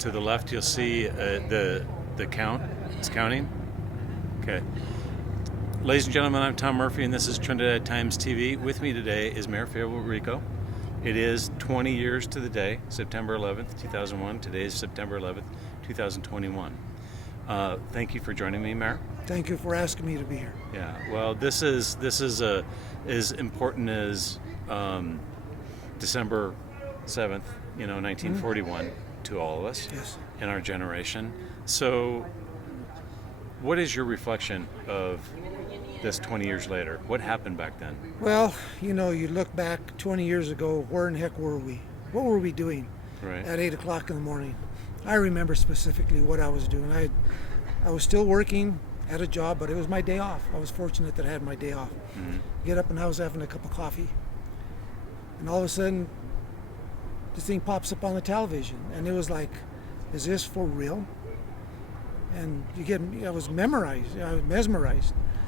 to the left, you'll see the count. It's counting. Okay. Ladies and gentlemen, I'm Tom Murphy, and this is Trinidad Times TV. With me today is Mayor Phil Rico. It is 20 years to the day, September 11th, 2001. Today is September 11th, 2021. Thank you for joining me, Mayor. Thank you for asking me to be here. Yeah. Well, this is as important as December 7th, 1941 to all of us in our generation. So, what is your reflection of this 20 years later? What happened back then? Well, you look back 20 years ago, where in the heck were we? What were we doing at 8 o'clock in the morning? I remember specifically what I was doing. I was still working at a job, but it was my day off. I was fortunate that I had my day off. Mm-hmm. Get up and I was having a cup of coffee. And all of a sudden, this thing pops up on the television. And it was like, is this for real? And I was mesmerized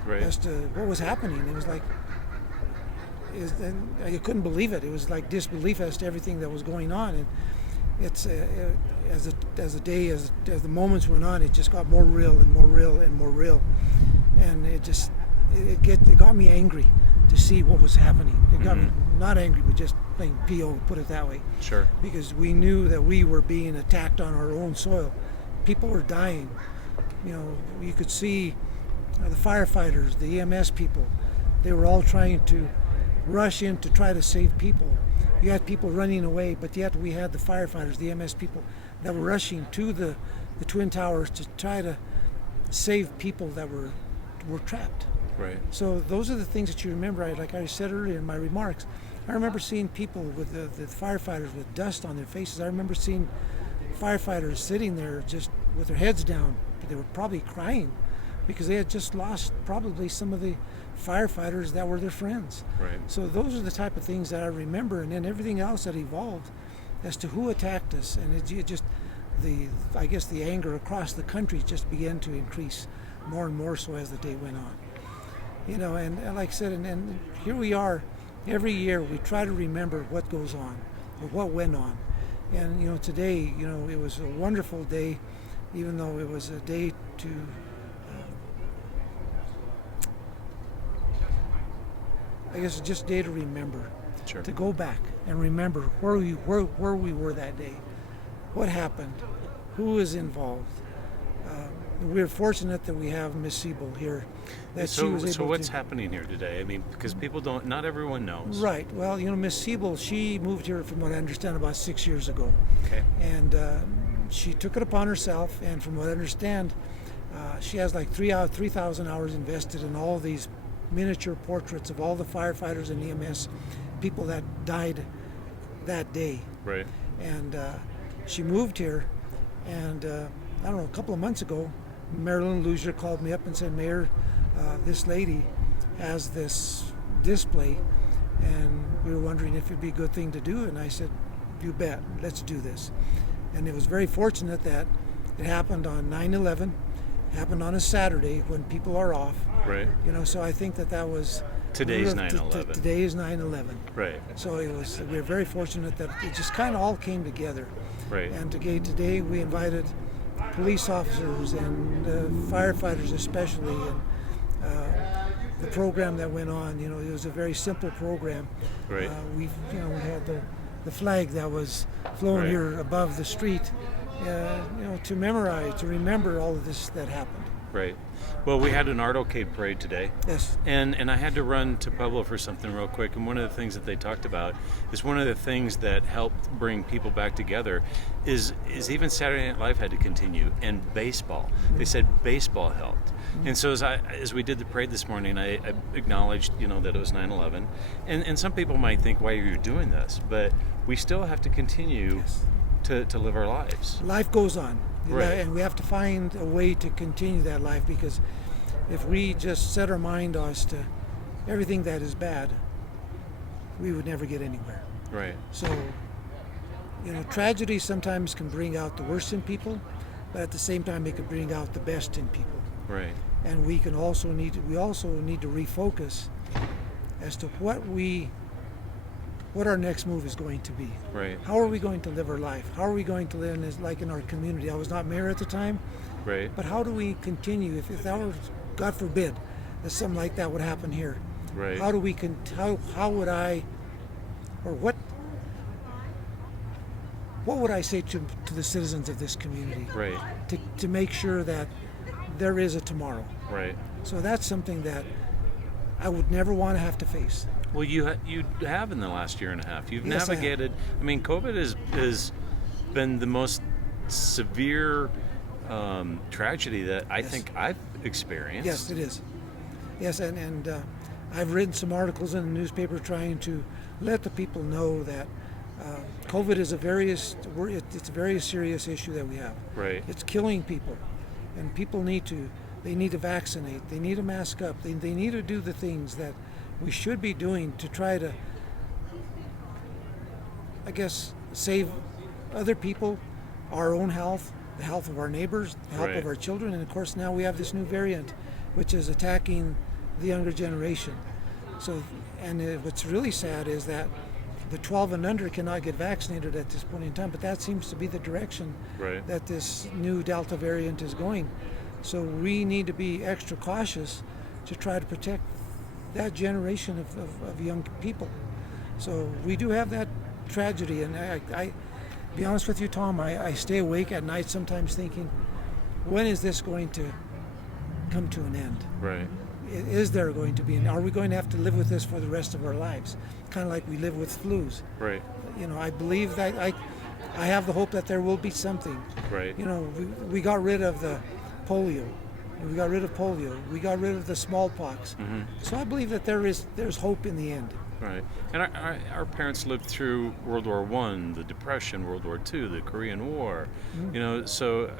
as to what was happening. It was like, and I couldn't believe it. It was like disbelief as to everything that was going on. And it's as the moments went on, it just got more real and more real and more real. And it got me angry to see what was happening. It got me not angry, but just plain PO, put it that way. Sure. Because we knew that we were being attacked on our own soil. People were dying. You could see the firefighters, the EMS people. They were all trying to rush in to try to save people. You had people running away, but yet we had the firefighters, the EMS people that were rushing to the Twin Towers to try to save people that were trapped. Right. So those are the things that you remember. Like I said earlier in my remarks, I remember seeing people with the firefighters with dust on their faces. I remember seeing firefighters sitting there just with their heads down. They were probably crying because they had just lost probably some of the firefighters that were their friends. Right. So those are the type of things that I remember, and then everything else that evolved as to who attacked us, and it just I guess the anger across the country just began to increase more and more so as the day went on. And like I said, and here we are. Every year we try to remember what goes on or what went on. And today, it was a wonderful day, even though it was a day to I guess it's just a day to remember. Sure. To go back and remember where we were that day, what happened, who was involved. We're fortunate that we have Miss Siebel here. So what's happening here today? I mean, because not everyone knows. Right. Well, Miss Siebel, she moved here, from what I understand, about 6 years ago. Okay. And she took it upon herself, and from what I understand, she has like 3,000 hours invested in all these miniature portraits of all the firefighters and EMS people that died that day. Right. And she moved here, and I don't know, a couple of months ago, Marilyn Luzier called me up and said, Mayor, this lady has this display, and we were wondering if it'd be a good thing to do. And I said, you bet, let's do this. And it was very fortunate that it happened on 9/11, happened on a Saturday when people are off. Right. So I think that was today's 9/11. Today is 9/11. Right. So we're very fortunate that it just kind of all came together. Right. And today we invited police officers and firefighters especially, and the program that went on. It was a very simple program. Right. We had the flag that was flown here above the street, to remember all of this that happened. Right. Well, we had an Art Arcade parade today. Yes. And I had to run to Pueblo for something real quick. And one of the things that they talked about is one of the things that helped bring people back together is even Saturday Night Live had to continue, and baseball. Mm-hmm. They said baseball helped. Mm-hmm. And so as we did the parade this morning, I acknowledged, that it was 9/11. And some people might think, why are you doing this? But we still have to continue to live our lives. Life goes on. Right. And we have to find a way to continue that life, because if we just set our mind as to everything that is bad, we would never get anywhere. Right. So, tragedy sometimes can bring out the worst in people, but at the same time it can bring out the best in people. Right. And we also need to refocus as to what we what our next move is going to be. Right. How are we going to live our life? How are we going to live in our community? I was not mayor at the time, Right. but how do we continue if that were, God forbid, that something like that would happen here? Right. How do we how would I, or what would I say to the citizens of this community Right. to make sure that there is a tomorrow? Right. So that's something that I would never want to have to face. Well, you have in the last year and a half. You've Yes, I have. navigated. I mean, COVID has been the most severe tragedy that I Yes. think I've experienced. Yes, it is. Yes, and I've written some articles in the newspaper trying to let the people know that COVID is it's a very serious issue that we have. Right. It's killing people, and people need to vaccinate. They need to mask up. They need to do the things that we should be doing to try to, I guess, save other people, our own health, the health of our neighbors, the health Right. of our children, and of course now we have this new variant, which is attacking the younger generation. So, what's really sad is that the 12 and under cannot get vaccinated at this point in time, but that seems to be the direction Right. that this new Delta variant is going. So we need to be extra cautious to try to protect that generation of young people. So we do have that tragedy, and I be honest with you, Tom, I stay awake at night sometimes thinking, when is this going to come to an end? Right. Is there going to be, are we going to have to live with this for the rest of our lives? Kind of like we live with flus. Right. You know, I believe that I have the hope that there will be something. Right. You know, we got rid of the polio. We got rid of polio. We got rid of the smallpox. Mm-hmm. So I believe that there's hope in the end. Right. And our parents lived through World War I, the Depression, World War II, the Korean War. Mm-hmm. You know, so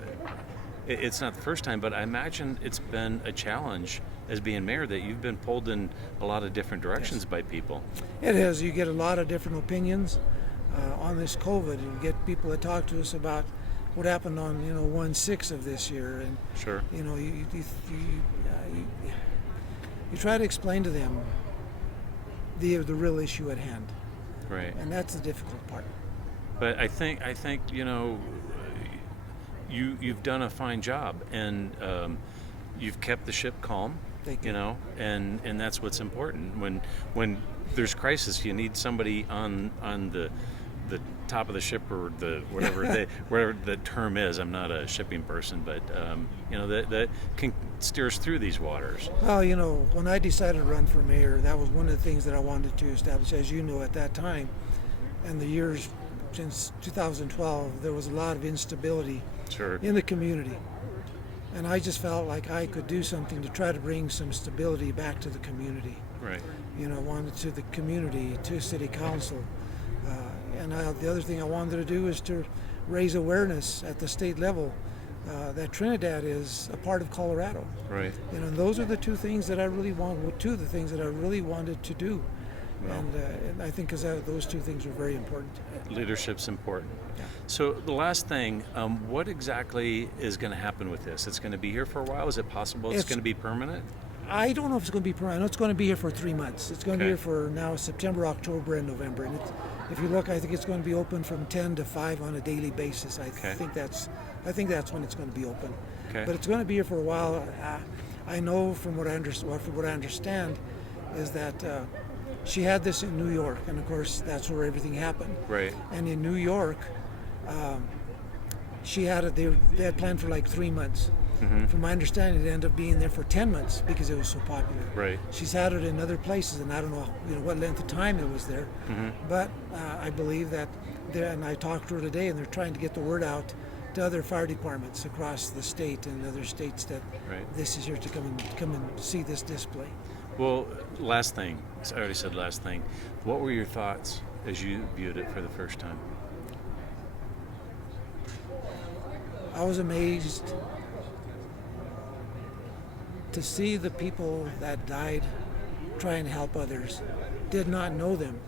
it's not the first time, but I imagine it's been a challenge as being mayor that you've been pulled in a lot of different directions by people. It is. You get a lot of different opinions on this COVID, and you get people that talk to us about what happened on 1/6 of this year, and Sure. you know you try to explain to them the real issue at hand, Right. and that's the difficult part. But I think you've done a fine job, and you've kept the ship calm. Thank You you. know, and that's what's important. When there's crisis, you need somebody on the top of the ship, or the whatever the term is. I'm not a shipping person, but that can steer us through these waters. Well, when I decided to run for mayor, that was one of the things that I wanted to establish. As you know, at that time, and the years since 2012, there was a lot of instability Sure. in the community. And I just felt like I could do something to try to bring some stability back to the community. Right. Wanted to the community, to city council. The other thing I wanted to do is to raise awareness at the state level that Trinidad is a part of Colorado. Right. And those are the two things that I really wanted to do. Well. And I think those two things are very important. Leadership's important. Yeah. So the last thing, what exactly is going to happen with this? It's going to be here for a while. Is it possible it's going to be permanent? I don't know if it's going to be permanent. I know it's going to be here for 3 months. It's going to be Okay. here for now September, October, and November. And if you look, I think it's going to be open from 10 to 5 on a daily basis. I think that's when it's going to be open. Okay. But it's going to be here for a while. I know from what I understand is that she had this in New York, and of course that's where everything happened. Right. And in New York, she had it. They had planned for like 3 months. Mm-hmm. From my understanding, it ended up being there for 10 months because it was so popular. Right. She's had it in other places, and I don't know, what length of time it was there. Mm-hmm. But I believe that, and I talked to her today, and they're trying to get the word out to other fire departments across the state and other states that Right. this is here to come and see this display. Well, last thing. I already said last thing. What were your thoughts as you viewed it for the first time? I was amazed to see the people that died trying to help others. Did not know them,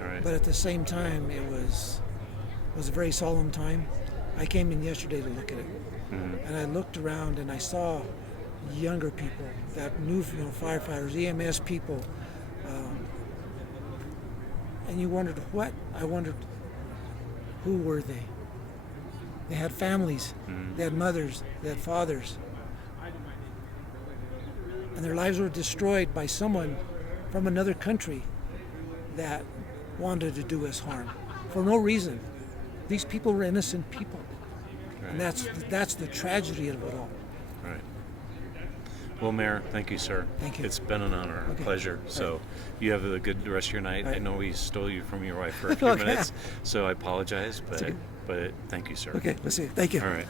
All right. but at the same time, it was a very solemn time. I came in yesterday to look at it, Mm-hmm. and I looked around and I saw younger people that knew, firefighters, EMS people, And you wondered what? I wondered, who were they? They had families, they had mothers, they had fathers. And their lives were destroyed by someone from another country that wanted to do us harm for no reason. These people were innocent people. Right. And that's the tragedy of it all. Right. Well, Mayor, thank you, sir. Thank you. It's been an honor, a Okay. pleasure. So Right. you have a good rest of your night. I Right. know we stole you from your wife for a few Okay. minutes, so I apologize, okay. but thank you, sir. Okay, let's see. Thank you. All right.